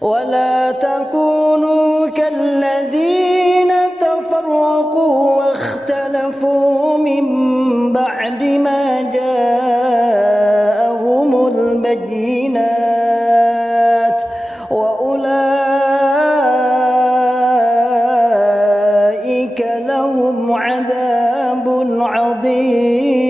ولا تكونوا كالذين تفرقوا واختلفوا من بعد ما جاءهم البينات وأولئك لهم عذاب عظيم.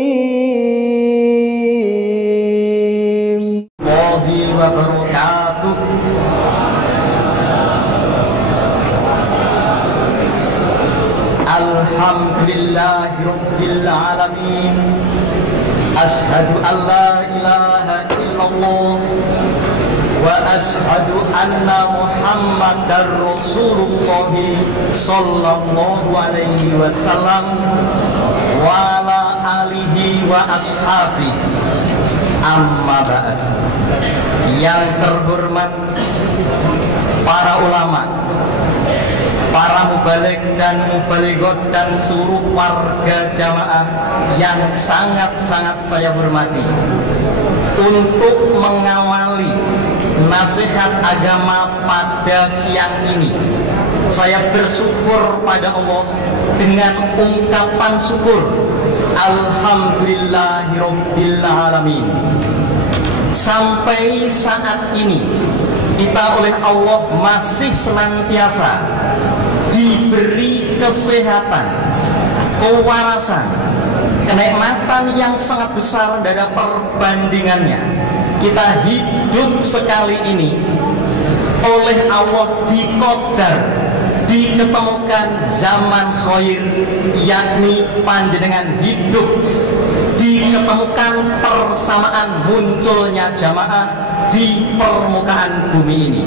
Alhamdulillahi Rabbil Alamin. Ashhadu an la ilaha illallah wa ashhadu anna Muhammadar Rasulullah sallallahu alaihi wasallam wa ala alihi wa ashabihi. Amma ba'd. Yang terhormat para ulama, para mubalik dan mubaligot dan seluruh warga jamaah yang sangat-sangat saya hormati, untuk mengawali nasihat agama pada siang ini, saya bersyukur pada Allah dengan ungkapan syukur Alhamdulillahirabbil alamin. Sampai saat ini kita oleh Allah masih senantiasa diberi kesehatan, kewarasan, kenikmatan yang sangat besar dari perbandingannya. Kita hidup sekali ini oleh Allah diqadar, diketemukan zaman khair, yakni panjenengan hidup, diketemukan persamaan munculnya jamaah di permukaan bumi ini.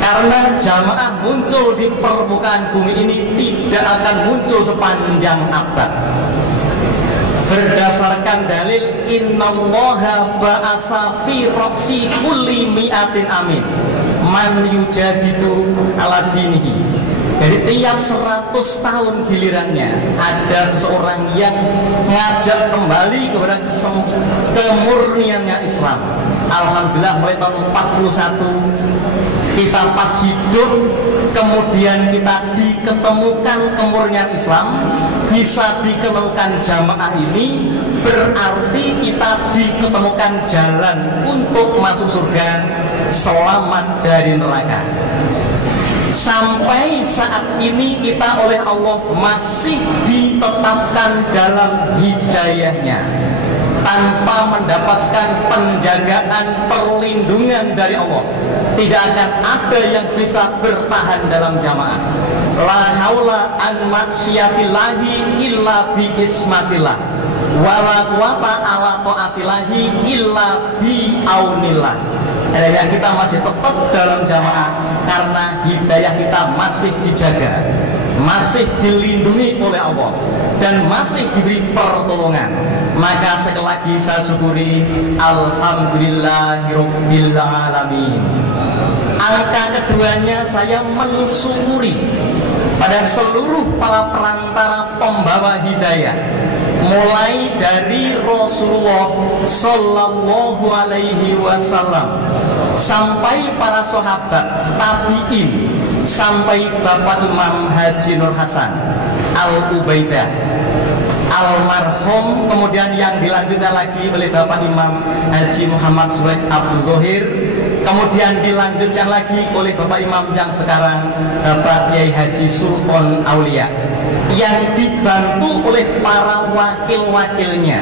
Karena jamaah muncul di permukaan bumi ini tidak akan muncul sepanjang abad. Berdasarkan dalil innallaha ba'asa fi raqsi kulli mi'atin amin man yujadidu ala dinihi. Jadi tiap 100 tahun gilirannya ada seseorang yang ngajak kembali kepada kemurniannya Islam. Alhamdulillah mulai tahun 41 kita pas hidup, kemudian kita diketemukan kemurnian Islam, bisa diketemukan jamaah ini, berarti kita diketemukan jalan untuk masuk surga, selamat dari neraka. Sampai saat ini kita oleh Allah masih ditetapkan dalam hidayahnya, tanpa mendapatkan penjagaan, perlindungan dari Allah. Tidak akan ada yang bisa bertahan dalam jamaah. La haula an maksiyatillahi illa bi ismatillah, wala quwata ala taatillahi illa bi aunillah. Hidayah kita masih tetap dalam jamaah karena hidayah kita masih dijaga, masih dilindungi oleh Allah, dan masih diberi pertolongan. Maka sekali lagi saya syukuri Alhamdulillahirabbil alamin. Angka keduanya saya mensyukuri pada seluruh para perantara pembawa hidayah, mulai dari Rasulullah Sallallahu Alaihi Wasallam sampai para sahabat, tabiin, sampai Bapak Imam Haji Nur Hasan Al-Ubaidah almarhum, kemudian yang dilanjutkan lagi oleh Bapak Imam Haji Muhammad Suhaib Abdul Gohir, kemudian dilanjutkan lagi oleh Bapak Imam yang sekarang Bapak Kiai Haji Sultan Aulia, yang dibantu oleh para wakil-wakilnya,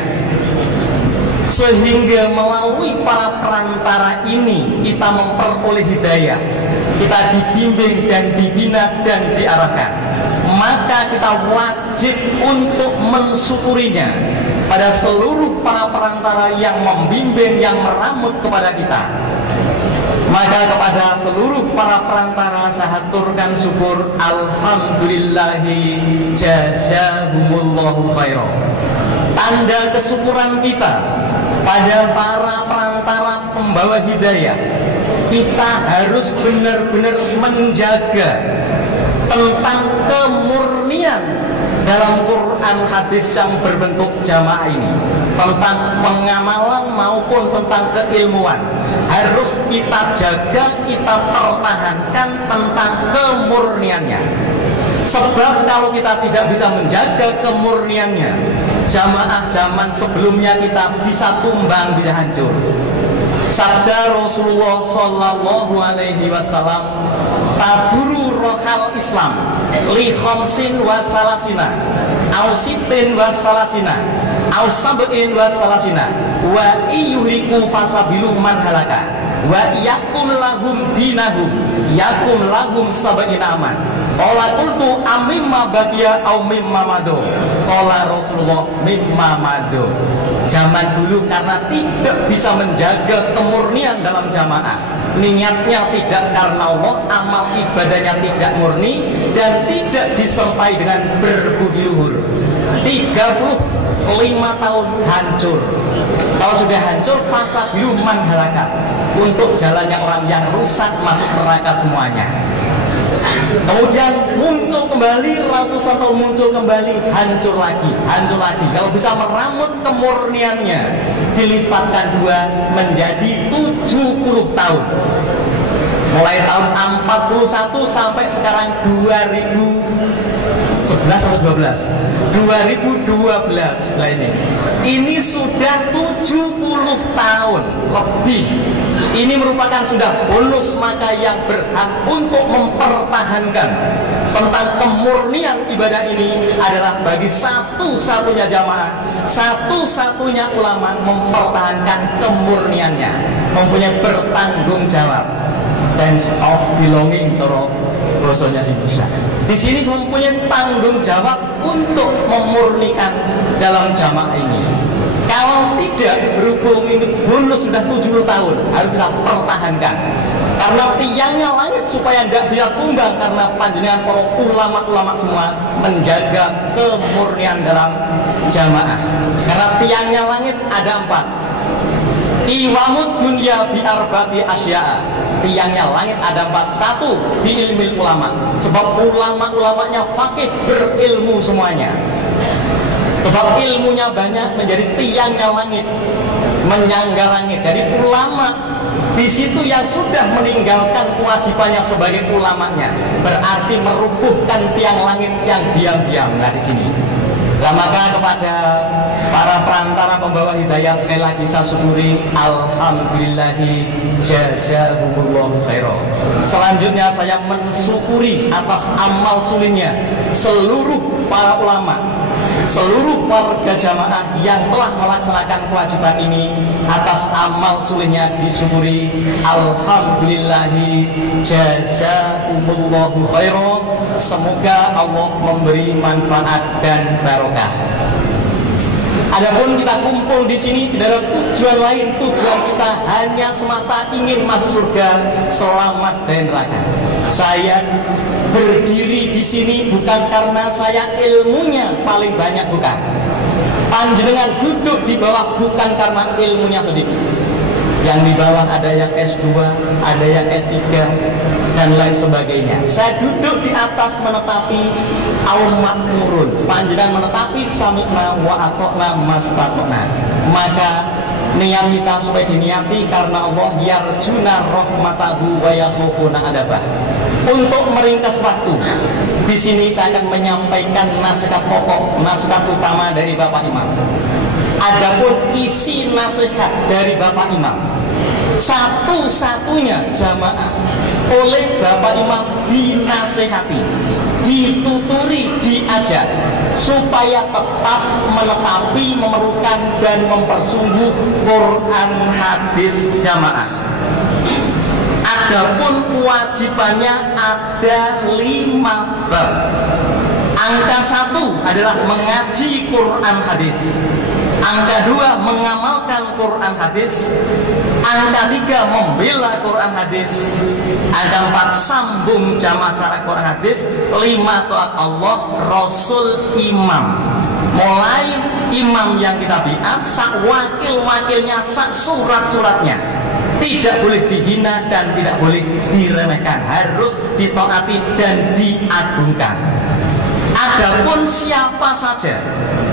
sehingga melalui para perantara ini kita memperoleh hidayah, kita dibimbing dan dibina dan diarahkan. Maka kita wajib untuk mensyukurinya pada seluruh para perantara yang membimbing, yang meramut kepada kita. Maka kepada seluruh para perantara saya haturkan syukur, alhamdulillahi jazahumullahu khairan. Tanda kesyukuran kita pada para perantara pembawa hidayah, kita harus benar-benar menjaga tentang kemurnian dalam Quran hadis yang berbentuk jamaah ini, tentang pengamalan maupun tentang keilmuan. harus kita jaga, kita pertahankan tentang kemurniannya. Sebab kalau kita tidak bisa menjaga kemurniannya, jamaah zaman sebelumnya kita bisa tumbang, bisa hancur. Sabda Rasulullah Sallallahu Alaihi Wasallam, taburu rohal Islam li khamsin wa salasina au sitin wa salasina au sab'in wa salasina wa iyuhliku fasabilu man halaka wa yakum lahum dinahum yakum lahum sab'ina aman. Qala qultu amimma bagiya au mimma mado. Qala Rasulullah mimma mado. Zaman dulu karena tidak bisa menjaga kemurnian dalam jamaah, niatnya tidak karena Allah, amal ibadahnya tidak murni dan tidak disertai dengan berbudi luhur, 35 tahun hancur. Kalau sudah hancur, fasabilu man halaka, untuk jalannya orang yang rusak masuk neraka semuanya. Kemudian muncul kembali, ratusan tahun muncul kembali, hancur lagi. Kalau bisa meramut kemurniannya, dilipatkan 2 menjadi 70 tahun. Mulai tahun 41 sampai sekarang 2011 atau 2012 lah ini sudah 70 tahun lebih. Ini merupakan sudah bonus, maka yang berhak untuk mempertahankan tentang kemurnian ibadah ini adalah bagi satu-satunya jamaah, satu-satunya ulama mempertahankan kemurniannya, mempunyai bertanggung jawab, sense of belonging cara bahasanya sih. Di sini mempunyai tanggung jawab untuk memurnikan dalam jamaah ini. Kalau tidak, berhubung ini bonus sudah 70 tahun, harus kita pertahankan. Karena tiangnya langit supaya tidak bisa tumbang, karena panjenengan para ulama-ulama semua menjaga kemurnian dalam jamaah. Karena tiangnya langit ada 4. Iwamud dunya bi arbati asya'a. Tiangnya langit ada 4. 1 bi ilmil ulama, sebab ulama-ulamanya faqih, berilmu semuanya. Sebab ilmunya banyak, menjadi tiangnya langit, menyangga langit. Dari ulama di situ yang sudah meninggalkan kewajibannya sebagai ulamanya, berarti merubuhkan tiang langit yang diam-diam. Nah di sini. Nah, maka kepada para perantara pembawa hidayah sekali lagi saya syukuri, alhamdulillahi jazakumullahu khairan. Selanjutnya saya mensyukuri atas amal sulihnya seluruh para ulama, seluruh warga jamaah yang telah melaksanakan kewajiban ini. Atas amal sulihnya disyukuri, alhamdulillahi jazakumullahu khairan. Semoga Allah memberi manfaat dan barokah. Adapun kita kumpul di sini tidak ada tujuan lain, tujuan kita hanya semata ingin masuk surga, selamat dari neraka. Saya berdiri di sini bukan karena saya ilmunya paling banyak, bukan. Panjenengan duduk di bawah bukan karena ilmunya sedikit. Yang di bawah ada yang S2, ada yang S3 dan lain sebagainya. Saya duduk di atas menetapi aumat nurun. Panjenengan menetapi sami'na wa atokna mastatokna. Maka niat kita supaya diniati karena Allah, yarjuna rahmatahu wa yakhufuna adabah. Untuk meringkas waktu, di sini saya akan menyampaikan nasihat pokok, nasihat utama dari Bapak Imam. Adapun isi nasihat dari Bapak Imam, satu-satunya jamaah oleh Bapak Imam dinasihati, dituturi, diajak supaya tetap menetapi, memerlukan dan mempersungguh Quran hadis jamaah. Adapun kewajibannya ada 5 bab. Angka 1 adalah mengaji Quran hadis. Angka 2 mengamalkan Quran hadis. Angka 3 membela Quran hadis. Angka 4 sambung jamaah cara Quran hadis. 5 taat Allah, Rasul, imam. Mulai imam yang kita biat, sak wakil-wakilnya, sak surat-suratnya, tidak boleh dihina dan tidak boleh diremehkan, harus ditaati dan diagungkan. Adapun siapa saja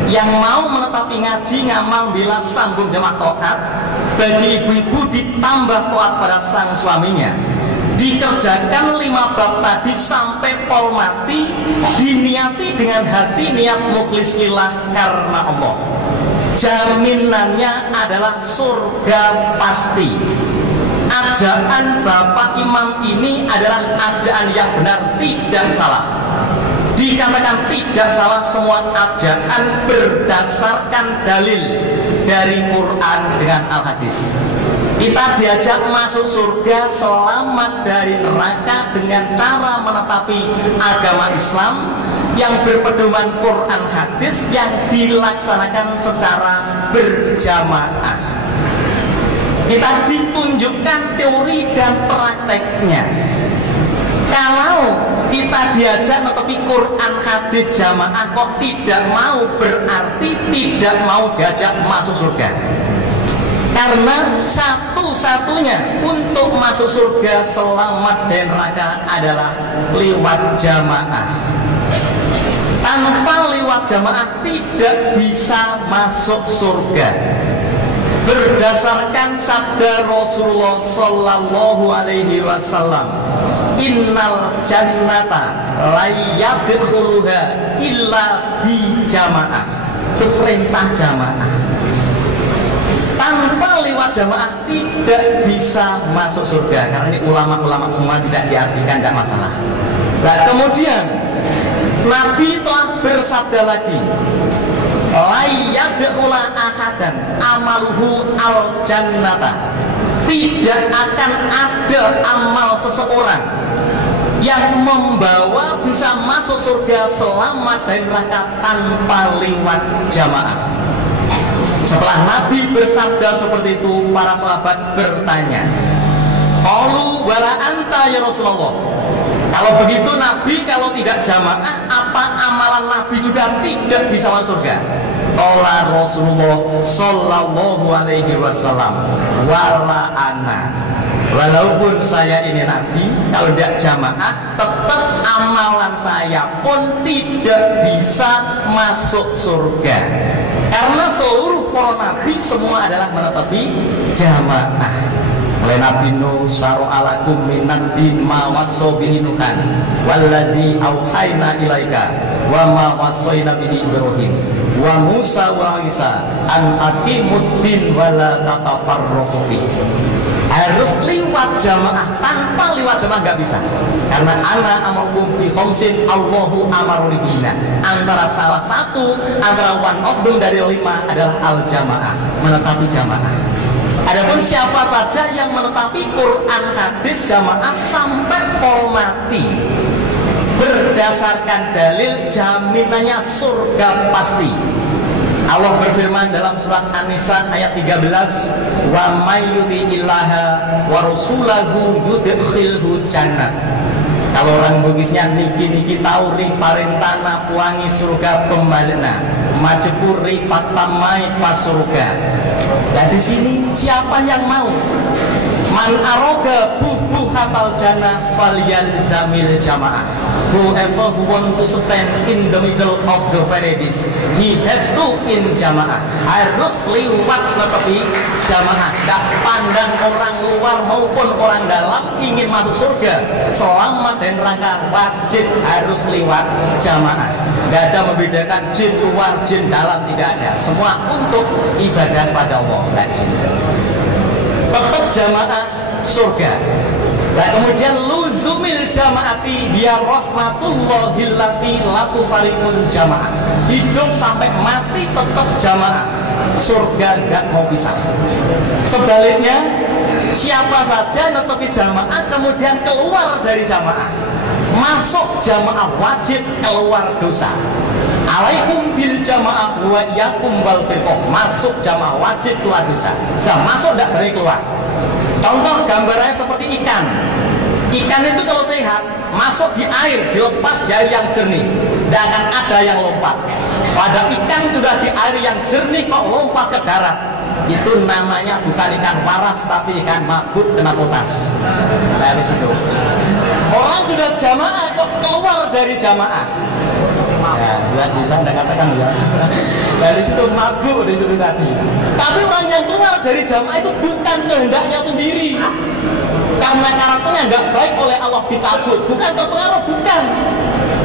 yang mau menetapi ngaji, ngamal, bila sambung jamaah taat, bagi ibu-ibu ditambah taat pada sang suaminya, dikerjakan 5 bab tadi sampai pol mati, diniati dengan hati niat mukhlis lillah karena Allah, jaminannya adalah surga pasti. Ajaan Bapak Imam ini adalah ajaan yang benar, tidak salah. Dikatakan tidak salah, semua ajaan berdasarkan dalil dari Quran dengan Al-Hadis. Kita diajak masuk surga, selamat dari neraka dengan cara menetapi agama Islam yang berpedoman Quran hadis yang dilaksanakan secara berjamaah. Kita ditunjukkan teori dan prakteknya. Kalau kita diajak menetapi Quran hadis jamaah kok tidak mau, berarti tidak mau diajak masuk surga. Karena satu-satunya untuk masuk surga selamat dari neraka adalah lewat jamaah. Tanpa lewat jamaah tidak bisa masuk surga. Berdasarkan sabda Rasulullah Sallallahu Alaihi Wasallam, innal jannata la yadkhuluha illa bi jamaah. Itu perintah jamaah. Tanpa lewat jamaah tidak bisa masuk surga. Karena ini ulama-ulama semua tidak diartikan, tidak masalah. Nah, kemudian Nabi telah bersabda lagi, la yadkhula ahadan amaluhu al jannata. Tidak akan ada amal seseorang yang membawa bisa masuk surga selamat dari neraka tanpa lewat jamaah. Setelah Nabi bersabda seperti itu, para sahabat bertanya, qalu wala anta ya Rasulullah. Kalau begitu Nabi, kalau tidak jamaah, apa amalan Nabi juga tidak bisa masuk surga? Qala Rasulullah Sallallahu Alaihi Wasallam, wala ana. Walaupun saya ini Nabi, kalau tidak jamaah, tetap amalan saya pun tidak bisa masuk surga. Karena seluruh para nabi semua adalah menetapi jamaah. Oleh Nabi Nuh, syara'alakum minad din ma wassabihi Nuhan walladzi auhayna ilaika wa ma wassayna bihi Ibrahim wa Musa wa Isa an aqimuddin wa la tatafarraqu fi. Harus lewat jamaah, tanpa lewat jamaah nggak bisa. Karena ana amarukum bi khamsin Allahu amaruni bihina. Antara salah satu, antara one of them dari 5 adalah al jamaah, menetapi jamaah. Adapun siapa saja yang menetapi Quran hadis jamaah sampai pol mati, berdasarkan dalil, jaminannya surga pasti. Allah berfirman dalam surat An-Nisa ayat 13, wa may yuti'illaha wa rasulahu yudkhilhu jannah. Kalau orang Bugisnya niki tahu ri parentana puangi surga pembalena, majepur ri patamai pas surga. Dan di sini siapa yang mau? Man aroga bubuh hatal jannah falyanzamil jamaah. Whoever who want to stand in the middle of the paradise, he have to in jamaah. Harus lewat tepi jamaah. Tak pandang orang luar maupun orang dalam ingin masuk surga selamat dan neraka, wajib harus lewat jamaah. Tidak ada membedakan jin luar jin dalam, tidak ada. Semua untuk ibadah pada Allah. Tetap jamaah surga. Nah, kemudian luzumil jamaati ya rahmatullahil lati latu farikul jamaah. Hidup sampai mati tetap jamaah. Surga gak mau pisah. Sebaliknya, siapa saja netepi jamaah kemudian keluar dari jamaah, masuk jamaah wajib, keluar dosa. Alaikum bil jamaah wa iyakum wal firqah. Masuk jamaah wajib, keluar dosa. Nah, masuk tidak boleh keluar. Contoh gambarannya seperti ikan. Ikan itu kalau sehat, masuk di air, dilepas di air yang jernih, tidak akan ada yang lompat. Pada ikan sudah di air yang jernih kok lompat ke darat, itu namanya bukan ikan waras tapi ikan mabuk kena potas. Dari situ orang sudah jamaah kok keluar dari jamaah. Ya, saya tidak katakan ya. Dari situ mabuk di situ tadi. Tapi orang yang keluar dari jamaah itu bukan kehendaknya sendiri. Karena karakternya nggak baik oleh Allah dicabut, bukan terpengaruh, bukan.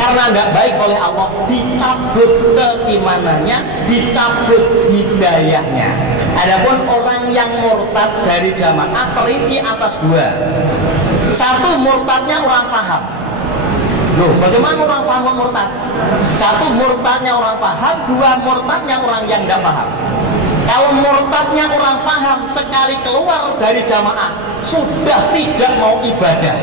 Karena nggak baik oleh Allah dicabut keimanannya, dicabut hidayahnya. Adapun orang yang murtad dari jamaah terinci atas dua. Satu, murtadnya orang paham. Loh, bagaimana orang paham murtad? Satu, murtadnya orang paham. Dua, murtadnya orang yang tidak paham. Kalau murtadnya orang paham, sekali keluar dari jamaah sudah tidak mau ibadah,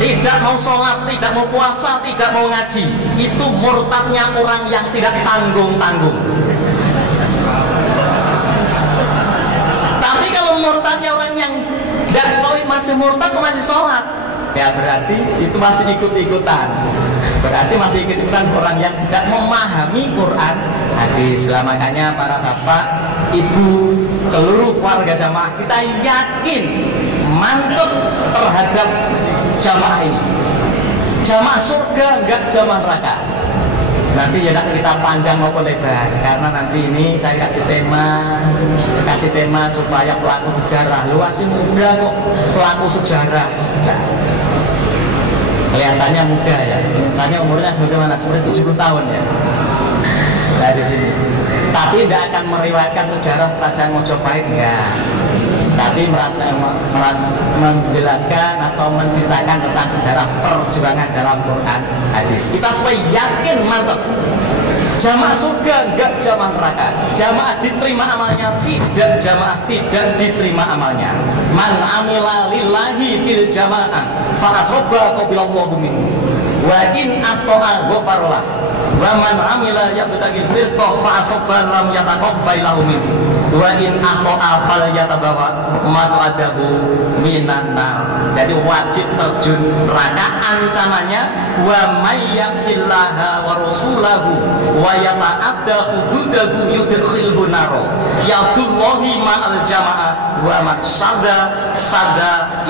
tidak mau sholat, tidak mau puasa, tidak mau ngaji. Itu murtadnya orang yang tidak tanggung-tanggung. Tapi kalau murtadnya orang yang tidak tahu masih murtad, masih sholat, ya berarti itu masih ikut-ikutan. Berarti masih ikut-ikutan orang yang tidak memahami Quran hadis. Makanya para bapak, ibu, seluruh keluarga jamaah kita yakin mantap terhadap jamaah ini. Jamaah surga, enggak jamaah neraka. Nanti ya kita panjang maupun lebar, karena nanti ini saya kasih tema supaya pelaku sejarah. Lu masih muda kok pelaku sejarah. Kelihatannya muda ya, kelihatannya umurnya bagaimana? Seperti 70 tahun ya. Nah di sini. Tapi tidak akan meriwayatkan sejarah Kerajaan Mojopahit, enggak. Tapi menjelaskan atau menceritakan tentang sejarah perjuangan dalam Quran hadis. Kita supaya yakin mantap. Jamaah surga enggak jamaah neraka. Jamaah diterima amalnya, tidak jamaah tidak diterima amalnya. Man amila lillahi fil jamaah fa asobba qabilallahu minhu wa in ata'a ghafarlah wa man amila yabtagil firqah fa asobba lam yataqabbal lahu minhu wa in ata'a fal yatabawa maq'adahu minan nar. Jadi wajib terjun neraka ancamannya, wa may yaksillaha wa rasulahu wa yata'adda hududahu yudkhilhu naro yadullahi ma'al jamaah wa man sada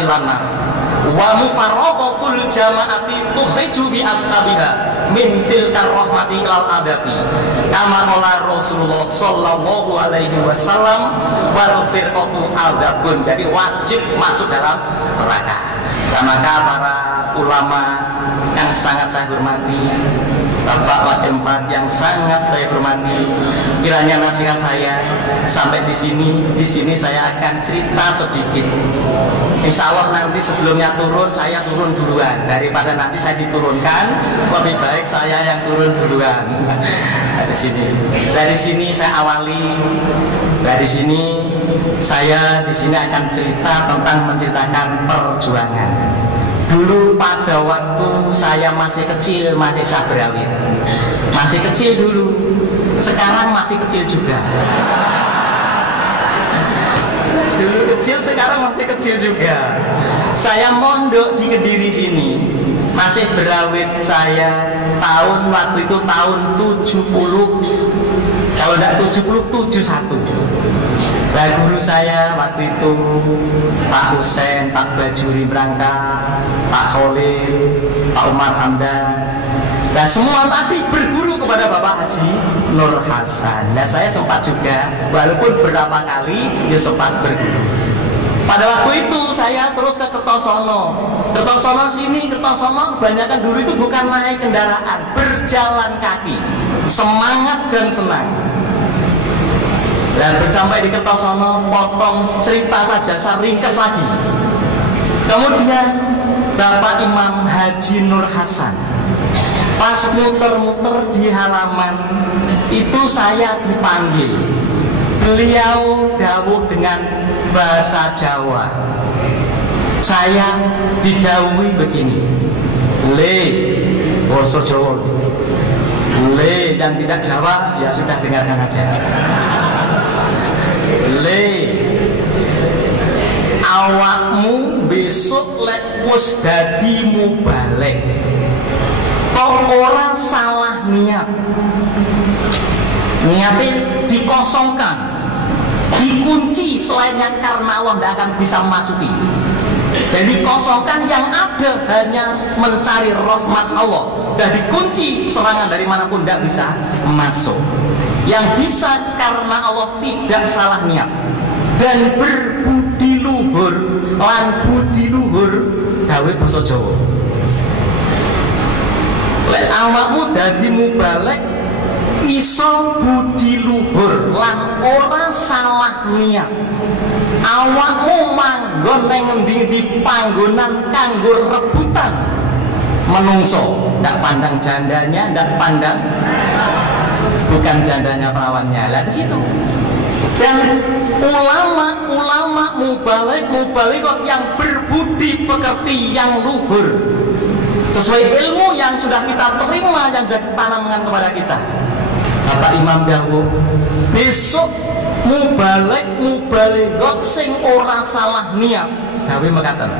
ilan nar wa mufarraqatul jama'ati tukhriju bi ashabiha min tilkar rahmati ilal abadi kama qala Rasulullah sallallahu alaihi wasallam wal firqatu adabun. Jadi wajib masuk dalam neraka. Maka para ulama yang sangat saya hormati, Bapak Wakil 4 yang sangat saya hormati, kiranya nasihat saya sampai di sini saya akan cerita sedikit. Insya Allah nanti sebelumnya turun, saya turun duluan daripada nanti saya diturunkan. Lebih baik saya yang turun duluan. Dari sini saya awali. Dari sini saya akan cerita tentang menceritakan perjuangan. Dulu pada waktu saya masih kecil, masih sabrawit, masih kecil dulu. Sekarang masih kecil juga. Dulu kecil, sekarang masih kecil juga. Saya mondok di Kediri sini, masih berawit saya waktu itu tahun 70, kalau tidak 70, 71. Nah, guru saya waktu itu Pak Husain, Pak Bajuri berangkat, Pak Khalil, Pak Umar Hamdan. Nah, semua tadi berguru kepada Bapak Haji Nur Hasan. Nah, saya sempat juga, walaupun berapa kali, ya sempat berguru. Pada waktu itu saya terus ke Kertosono. Kertosono sini, Kertosono kebanyakan dulu itu bukan naik kendaraan, berjalan kaki. Semangat dan senang. Dan sampai di Kertosono, potong cerita saja, saya ringkas lagi. Kemudian Bapak Imam Haji Nur Hasan, pas muter-muter di halaman itu saya dipanggil. Beliau dawuh dengan bahasa Jawa. Saya didawuhi begini, le, bahasa Jawa, le, yang tidak Jawa ya sudah dengarkan aja. Le, awakmu besok lek wis dadi mubalek, kok ora salah niat. Niatnya dikosongkan, dikunci selainnya karena Allah tidak akan bisa memasuki. Dan dikosongkan, yang ada hanya mencari rahmat Allah, udah dikunci, serangan dari manapun tidak bisa masuk. Yang bisa karena Allah tidak salah niat dan berbudi luhur. Lan budi luhur gawe basa Jawa. Lek awakmu dadi mubalek iso budi luhur lan ora salah niat. Awakmu manggon nang ngendi-endi panggonan kanggo rebutan menungso, ndak pandang jandanya, ndak pandang bukan jandanya perawannya. Lah di situ. Dan ulama mubaligh yang berbudi pekerti, yang luhur sesuai ilmu yang sudah kita terima, yang sudah ditanamkan kepada kita. Bapak Imam dawuh, besok mubalighot sing ora salah niat dawuh mekaten.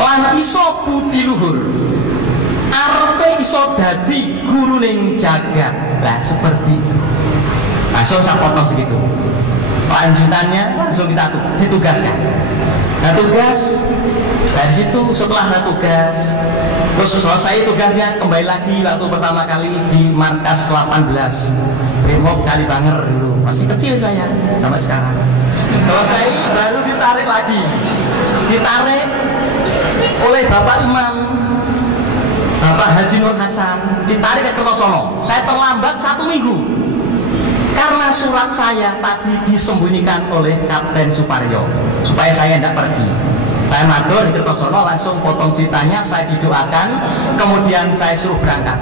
Lan iso budi luhur. Arepe iso dadi guruning jagat. Lah seperti itu. Langsung saya potong segitu. Lanjutannya langsung kita ditugaskan. Nah tugas dari situ, setelah tugas terus selesai tugasnya, kembali lagi waktu pertama kali di markas 18 Brimob Kalibanger dulu, masih kecil saya sampai sekarang. Selesai baru ditarik lagi, ditarik oleh Bapak Imam Bapak Haji Nur Hasan, ditarik ke Kertosono. Saya terlambat 1 minggu karena surat saya tadi disembunyikan oleh Kapten Suparyo supaya saya tidak pergi. Saya matur di Kertosono, langsung potong ceritanya, saya didoakan, kemudian saya suruh berangkat.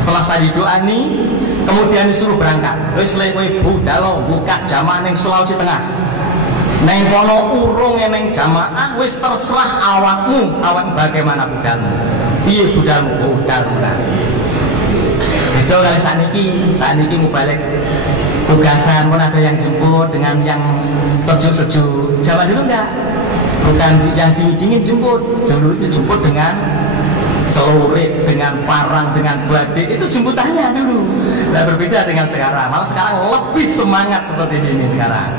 Setelah saya didoani, kemudian disuruh berangkat. Wis kowe budal buka jamaah ning Sulawesi Tengah. Neng kono urung neng jamaah, wis terserah awakmu, awak bagaimana budalmu. Iya budalmu, budalmu. Itu kali saniki mubalek tugasan pun ada yang jemput dengan yang sejuk-sejuk. Zaman dulu enggak, bukan yang dingin jemput. Dulu itu jemput dengan celurit, dengan parang, dengan badik. Itu jemputannya dulu. Nah berbeda dengan sekarang. Malah sekarang lebih semangat seperti ini sekarang.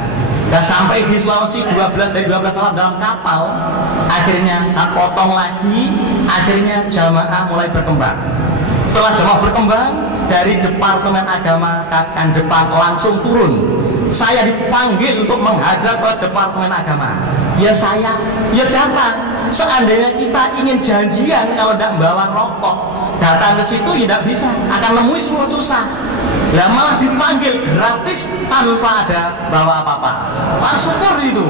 Nah sampai di Sulawesi 12 malam dalam kapal. Akhirnya saya potong lagi. Akhirnya jamaah mulai berkembang. Setelah jamaah berkembang, dari Departemen Agama Kakan Depan langsung turun. Saya dipanggil untuk menghadap ke Departemen Agama. Ya saya, ya datang. Seandainya kita ingin janjian, kalau tidak bawa rokok, datang ke situ ya tidak bisa, akan nemui semua susah. Lah malah dipanggil gratis tanpa ada bawa apa-apa. Wah syukur itu.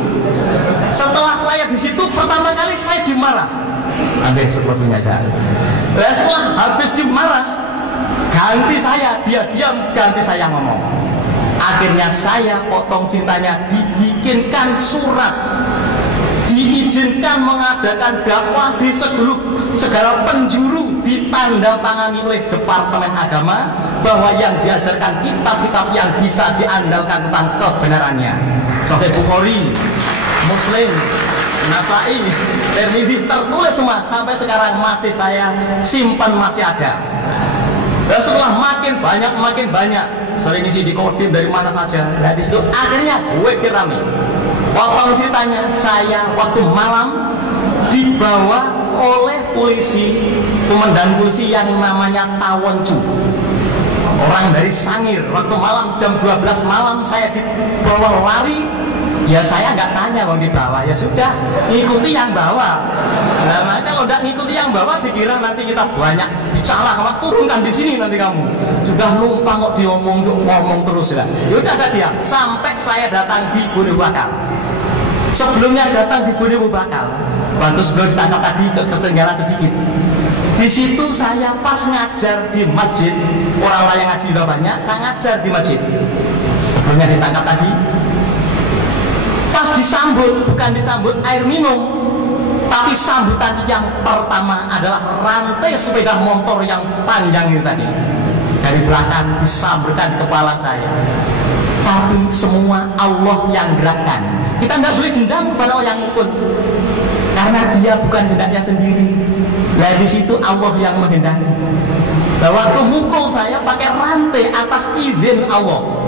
Setelah saya di situ pertama kali saya dimarah. Ambil sepertinya kan. Nah, setelah habis dimarah, ganti saya, dia diam, ganti saya ngomong. Akhirnya saya potong ceritanya, dibikinkan surat, diizinkan mengadakan dakwah di segala penjuru, ditandatangani oleh Departemen Agama bahwa yang diajarkan kitab-kitab yang bisa diandalkan tentang kebenarannya. Sahih Bukhari, Muslim, Nasai, Tirmidzi, tertulis semua, sampai sekarang masih saya simpan, masih ada. Dan setelah makin banyak, sering isi di kodim dari mana saja. Nah di situ akhirnya gue kirami. Waktu ceritanya, saya waktu malam dibawa oleh polisi, komandan polisi yang namanya Tawoncu. Orang dari Sangir. Waktu malam jam 12 malam saya dibawa lari. Ya saya nggak tanya bang dibawa, ya sudah ngikuti yang bawa. Nah makanya kalau nggak ngikuti yang bawa dikira nanti kita banyak bicara, kalau turunkan di sini nanti kamu sudah numpang kok ngomong terus ya. Yaudah saya diam sampai saya datang di Bone Bakal. Sebelumnya datang di Bone Bakal, waktu sebelum ditangkap tadi ketinggalan sedikit. Di situ saya pas ngajar di masjid, orang-orang yang ngaji juga banyak, saya ngajar di masjid. Sebelumnya ditangkap tadi. Pas disambut, bukan disambut air minum, tapi sambutan yang pertama adalah rantai sepeda motor yang panjang itu tadi. Dari belakang disambutkan kepala saya. Tapi semua Allah yang gerakkan. Kita tidak boleh dendam kepada orang yang ikut, karena dia bukan hendaknya sendiri. Nah di situ Allah yang menghendaki. Nah, waktu mukul saya pakai rantai atas izin Allah.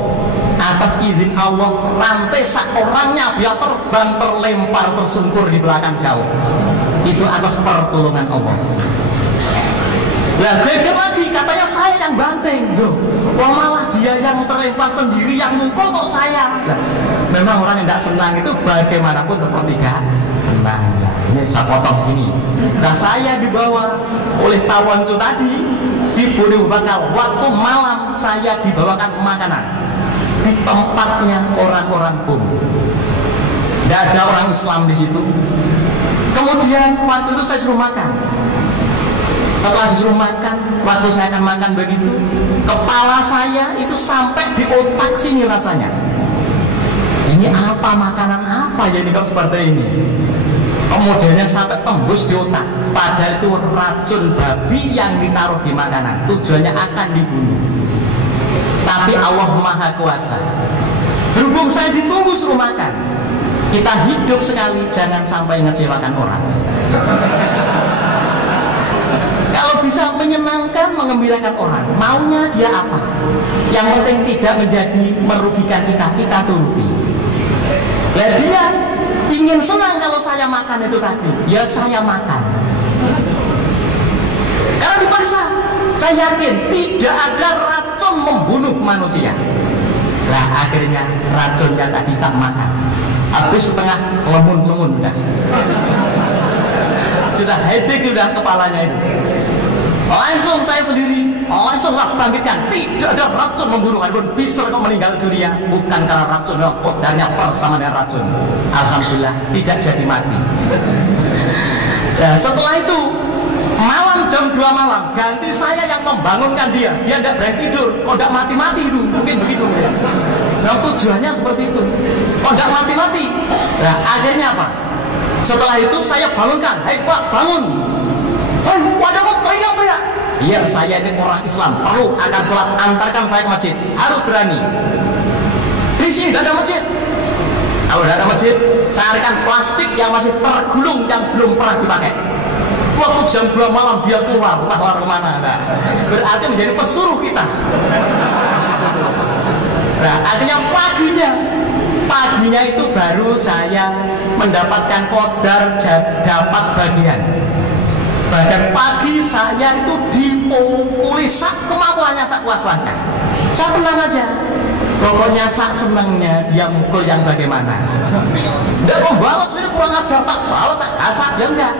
Atas izin Allah, rantai seorangnya biar terbang, terlempar, tersungkur di belakang jauh. Itu atas pertolongan Allah. Lah geger lagi, katanya saya yang banting. Loh, malah dia yang terlempar sendiri, yang mukul kok saya. Nah, memang orang yang tidak senang itu bagaimanapun tetap tidak senang. Nah, ini saya potong segini. Nah, saya dibawa oleh tawancu tadi di Bodong Bakal. Waktu malam saya dibawakan makanan di tempatnya orang-orang Buru. Tidak ada orang Islam di situ. Kemudian waktu itu saya suruh makan. Setelah disuruh makan, waktu saya akan makan begitu, kepala saya itu sampai di otak sini rasanya. Ini apa, makanan apa ya ini kok seperti ini? Kemudiannya sampai tembus di otak. Padahal itu racun babi yang ditaruh di makanan. Tujuannya akan dibunuh. Tapi Allah Maha Kuasa. Berhubung saya ditunggu suruh makan, kita hidup sekali, jangan sampai ngecewakan orang. Kalau bisa menyenangkan, mengembirakan orang, maunya dia apa? Yang penting tidak menjadi merugikan kita, kita turuti. Nah, dia ingin senang kalau saya makan itu tadi, ya saya makan. Karena dipaksa, saya yakin tidak ada racun membunuh manusia. Lah akhirnya racunnya tadi tak makan, habis setengah lemun-lemun udah. Sudah headache udah kepalanya itu. Langsung saya sendiri, langsung lah bangkitkan. Tidak ada racun membunuh, walaupun bisa kok meninggal dunia bukan karena racun, kodarnya bersama dengan racun. Alhamdulillah tidak jadi mati. Nah, setelah itu malam jam 2 malam ganti saya yang membangunkan dia. Dia tidak berani tidur, kok tidak mati-mati itu, mungkin begitu ya. Nah, tujuannya seperti itu, kok tidak mati-mati. Nah, akhirnya apa? Setelah itu saya bangunkan, hei Pak bangun. Hei, wadah kok teriak-teriak. Iya, saya ini orang Islam, perlu akan sholat, antarkan saya ke masjid, harus berani. Di sini tidak ada masjid. Kalau tidak ada masjid, carikan plastik yang masih tergulung, yang belum pernah dipakai. Waktu jam 2 malam dia keluar, keluar kemana? Nah, berarti menjadi pesuruh kita. Nah, akhirnya paginya itu baru saya mendapatkan qadar, dapat bagian. Bahkan pagi saya itu dipukuli sak kemampuannya, sak kuas-kuasnya. Saya tenang aja. Pokoknya sak senangnya dia mukul yang bagaimana. Tidak membalas, ini kurang ajar, tak balas, asal ya enggak.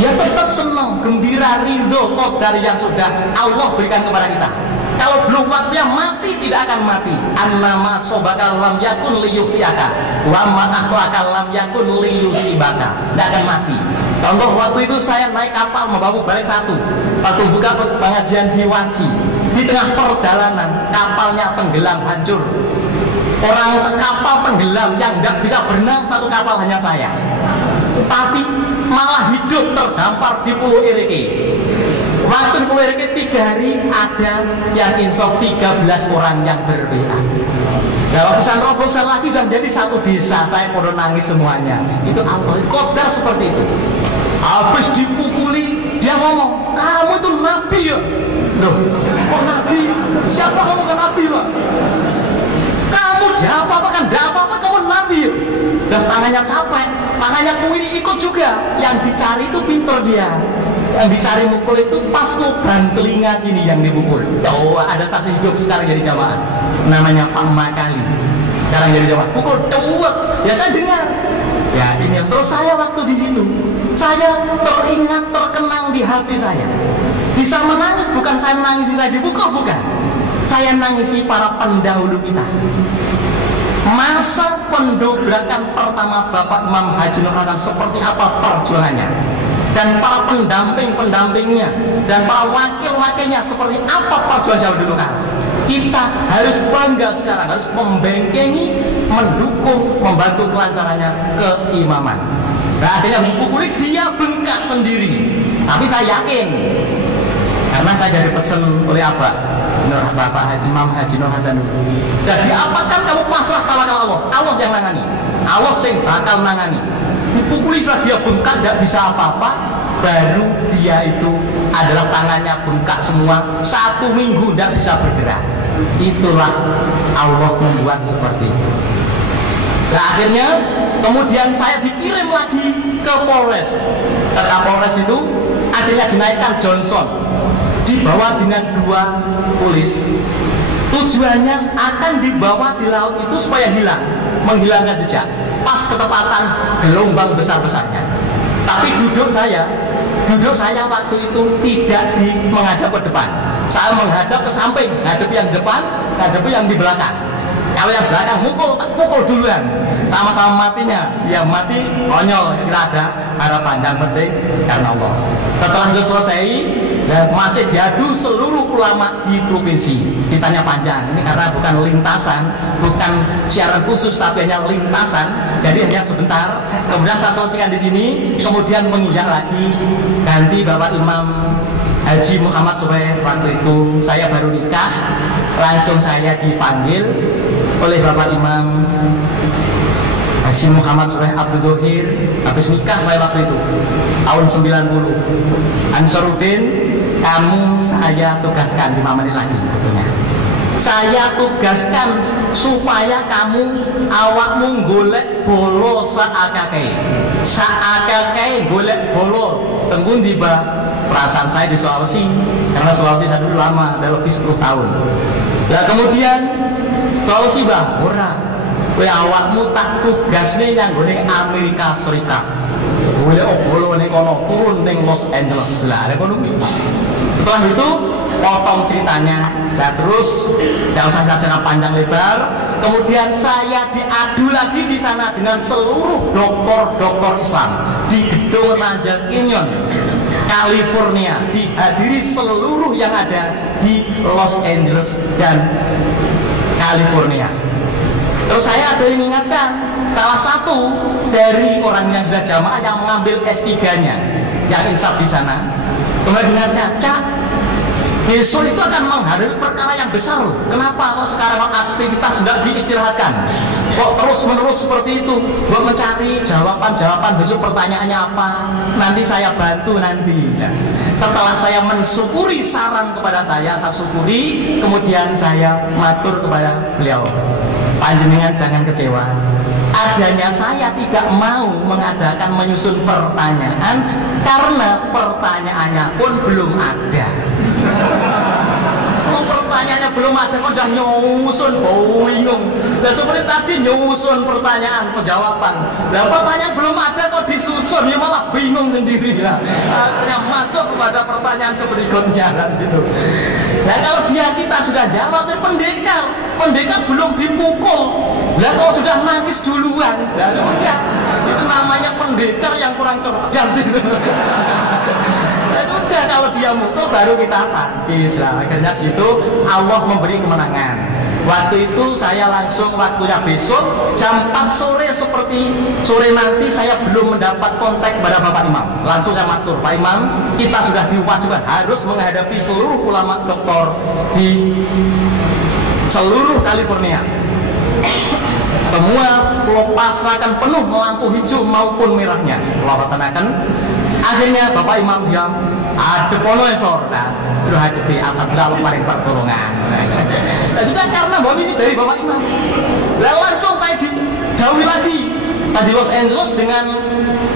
Dia tetap senang, gembira, ridho qadar yang sudah Allah berikan kepada kita. Kalau belum waktunya mati, tidak akan mati. Annama sobaka lam yakun liyufiyaka, wa ma akhlaka lam yakun liyusibaka. Tidak akan mati. Contoh waktu itu saya naik kapal membawa balik satu. Waktu buka pengajian di Wanci, di tengah perjalanan kapalnya tenggelam, hancur. Orang kapal tenggelam yang tidak bisa berenang satu kapal hanya saya. Tapi malah hidup terdampar di Pulau Iriki. Waktu di Pulau Iriki 3 hari ada yang insaf 13 orang yang berbeda. Nah, waktu saya robosan lagi dan jadi satu desa, saya podo nangis semuanya. Itu Allah, qadar seperti itu. Habis dipukuli, dia ngomong, kamu itu nabi ya? Loh, kok nabi? Siapa ngomong ke nabi Pak? Kamu diapa-apakan, tidak apa-apa, kamu nabi ya? Dan tangannya capek, tangannya kuini ikut juga. Yang dicari itu pintar dia. Yang dicari mukul itu pas lubang telinga sini yang dipukul. Tuh, ada saksi hidup sekarang jadi jamaah. Namanya Pak Makali. Sekarang jadi jamaah. Pukul tuh, ya saya dengar. Ya ini terus saya waktu di situ, saya teringat, terkenang di hati saya. Bisa menangis, bukan saya nangisi saya dipukul, bukan. Saya nangisi para pendahulu kita. Masa pendobrakan pertama Bapak Imam Haji Nur Hasan seperti apa perjuangannya, dan para pendamping-pendampingnya dan para wakil-wakilnya seperti apa perjuangan jauh dulu kala. Kita harus bangga sekarang, harus membengkengi, mendukung, membantu kelancarannya keimaman. Nah, akhirnya dipukuli, dia bengkak sendiri. Tapi saya yakin, karena saya dari pesan oleh Bapak Imam Haji Nur Hasan, dan diapakan kamu pasrah tawakal Allah, Allah yang nangani, Allah yang bakal nangani. Dipukuli sudah dia bengkak, tidak bisa apa-apa. Baru dia itu adalah tangannya bengkak semua, 1 minggu tidak bisa bergerak. Itulah Allah membuat seperti itu. Nah, akhirnya kemudian saya dikirim lagi ke Polres. Ke Kapolres itu akhirnya dinaikkan Johnson, dibawa dengan 2 polis. Tujuannya akan dibawa di laut itu supaya hilang, menghilangkan jejak. Pas ketepatan gelombang besar-besarnya. Tapi duduk saya waktu itu tidak menghadap ke depan. Saya menghadap ke samping, ngadep yang depan, ngadep yang di belakang. Kalau yang belakang pukul duluan, sama-sama matinya. Dia mati, konyol, kira ada harapan. Yang penting karena Allah. Setelah itu selesai, masih diadu seluruh ulama di provinsi. Ceritanya panjang. Ini karena bukan lintasan, bukan siaran khusus, tapi hanya lintasan. Jadi hanya sebentar. Kemudian saya selesaikan di sini, kemudian menginjak lagi. Ganti Bapak Imam Haji Muhammad Suhair. Waktu itu saya baru nikah, langsung saya dipanggil oleh Bapak Imam Haji Muhammad Suhair Abdul Dohir. Habis nikah saya waktu itu tahun 90. Ansaruddin, kamu saya tugaskan 5 menit lagi tentunya. Saya tugaskan supaya kamu awakmu golek bolo saakake golek bolo tenggung tiba. Perasaan saya di Sulawesi, karena Sulawesi saya dulu lama, ada lebih 10 tahun. Nah kemudian Sulawesi bah, ora kowe awakmu tak tugasne nyanggone Amerika Serikat. Golek bolo ning kono, turun ning Los Angeles. Lah ngono kuwi. Setelah itu potong ceritanya. Nah terus yang saya cerita panjang lebar. Kemudian saya diadu lagi di sana dengan seluruh doktor Islam di gedung Raja Canyon, California, dihadiri seluruh yang ada di Los Angeles dan California. Terus saya ada yang mengingatkan salah satu dari orang yang sudah jamaah yang mengambil S3-nya yang insaf di sana, kemudian diingatkan, Cak, besok itu akan menghadapi perkara yang besar. Kenapa kok sekarang aktivitas sudah diistirahatkan? Kok terus-menerus seperti itu? Buat mencari jawaban-jawaban besok pertanyaannya apa? Nanti saya bantu nanti. Nah, setelah saya mensyukuri saran kepada saya syukuri, kemudian saya matur kepada beliau, panjenengan jangan kecewa. Adanya saya tidak mau mengadakan menyusun pertanyaan karena pertanyaannya pun belum ada. Pertanyaannya belum ada, kok udah nyusun, bingung. Nah seperti tadi nyusun pertanyaan, jawaban. Nah pertanyaan belum ada kok disusun, ya malah bingung sendiri lah. Akhirnya masuk kepada pertanyaan berikutnya kan situ. Nah kalau kita sudah jawab, saya pendekar belum dipukul. Lah kalau sudah nangis duluan, nah udah itu namanya pendekar yang kurang cerdas itu. Udah kalau dia mukul baru kita tangkis. Nah, akhirnya situ Allah memberi kemenangan. Waktu itu saya langsung waktunya besok jam 4 sore, seperti sore nanti saya belum mendapat kontak pada Bapak Imam. Langsung saya matur, Pak Imam, kita sudah diwajibkan harus menghadapi seluruh ulama doktor di seluruh California. Semua pulau pasrahkan penuh lampu hijau maupun merahnya. Pulau tenakan. Akhirnya Bapak Imam diam, ada pono esor, nah, sudah hadapi alhamdulillah Allah paling pertolongan. Nah, sudah karena bawa misi dari Bapak Imam. Lalu langsung saya didahului lagi. Tadi Los Angeles dengan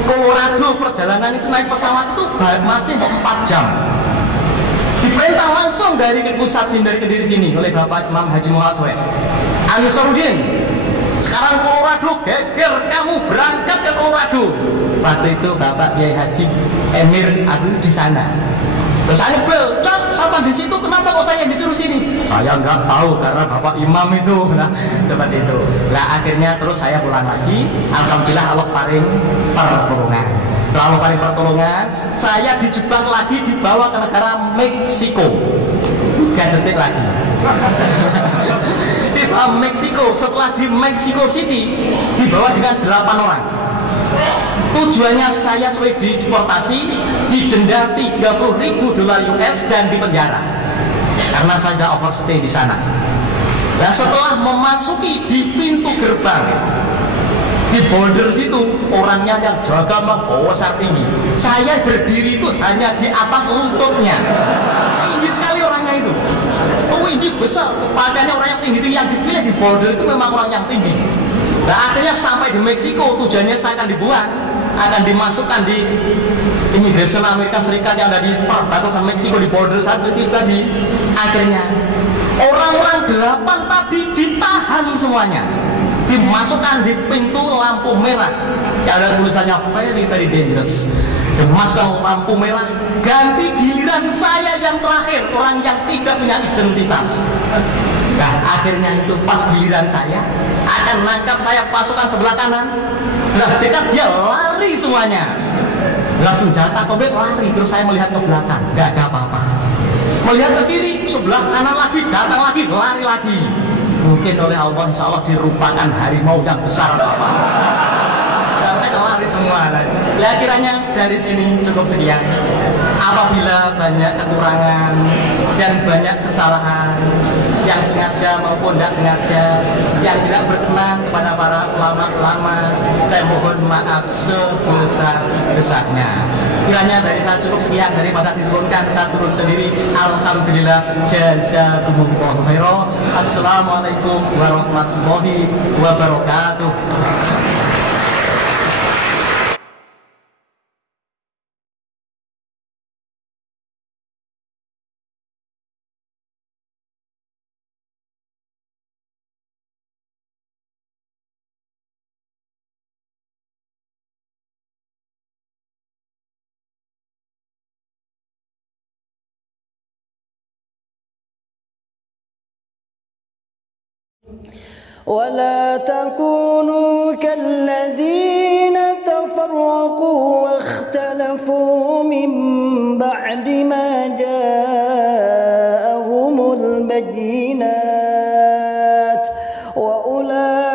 Colorado perjalanan itu naik pesawat itu masih 4 jam. Diperintah langsung dari pusat sini, dari Kediri sini oleh Bapak Imam Haji Muhammad Suhair. Ansaruddin, sekarang Colorado, geger kamu berangkat ke Colorado. Waktu itu Bapak Kiai Haji Emir Abdul di sana. Terus saya bel, Cak, sampai di situ kenapa kok saya disuruh sini? Saya nggak tahu karena Bapak Imam itu. Nah, seperti itu. Nah, akhirnya terus saya pulang lagi. Alhamdulillah Allah paling pertolongan. Lalu paling pertolongan, saya dijebak lagi dibawa ke negara Meksiko. 3 detik lagi. Dibawa Meksiko. Setelah di Mexico City dibawa dengan 8 orang. Tujuannya saya sebagai deportasi, didenda $30.000 US dan dipenjara karena saya overstay di sana. Nah setelah memasuki di pintu gerbang di border situ, orangnya yang jaga membawa tinggi. Saya berdiri itu hanya di atas lututnya. Tinggi sekali orangnya itu. Tinggi besar. Padahal orang yang tinggi yang dipilih di border itu memang orang yang tinggi. Nah akhirnya sampai di Meksiko, tujuannya saya akan dibuat. akan dimasukkan di imigrasi Amerika Serikat yang ada di perbatasan Meksiko di border satu itu tadi. Akhirnya orang-orang 8 tadi ditahan semuanya, dimasukkan di pintu lampu merah yang ada tulisannya very very dangerous. Dimasukkan lampu merah, ganti giliran saya yang terakhir, orang yang tidak punya identitas. Nah akhirnya itu pas giliran saya akan nangkap saya pasukan sebelah kanan. Nah dekat dia lari semuanya. Nah senjata komplit lari, terus saya melihat ke belakang, gak ada apa-apa. Melihat ke kiri, sebelah kanan lagi, datang lagi, lari lagi. Mungkin oleh Allah insya Allah dirupakan harimau yang besar atau apa. Lari semua. Ya kiranya dari sini cukup sekian. Apabila banyak kekurangan dan banyak kesalahan yang sengaja maupun tidak sengaja, yang tidak berkenan kepada para ulama-ulama, saya mohon maaf sebesar-besarnya. Kiranya dari kita cukup sekian, daripada diturunkan saya turun sendiri. Alhamdulillah, jazakumullahu khairan. Assalamualaikum warahmatullahi wabarakatuh. ولا تكونوا كالذين تفرقوا واختلفوا من بعد ما جاءهم البينات وأولئك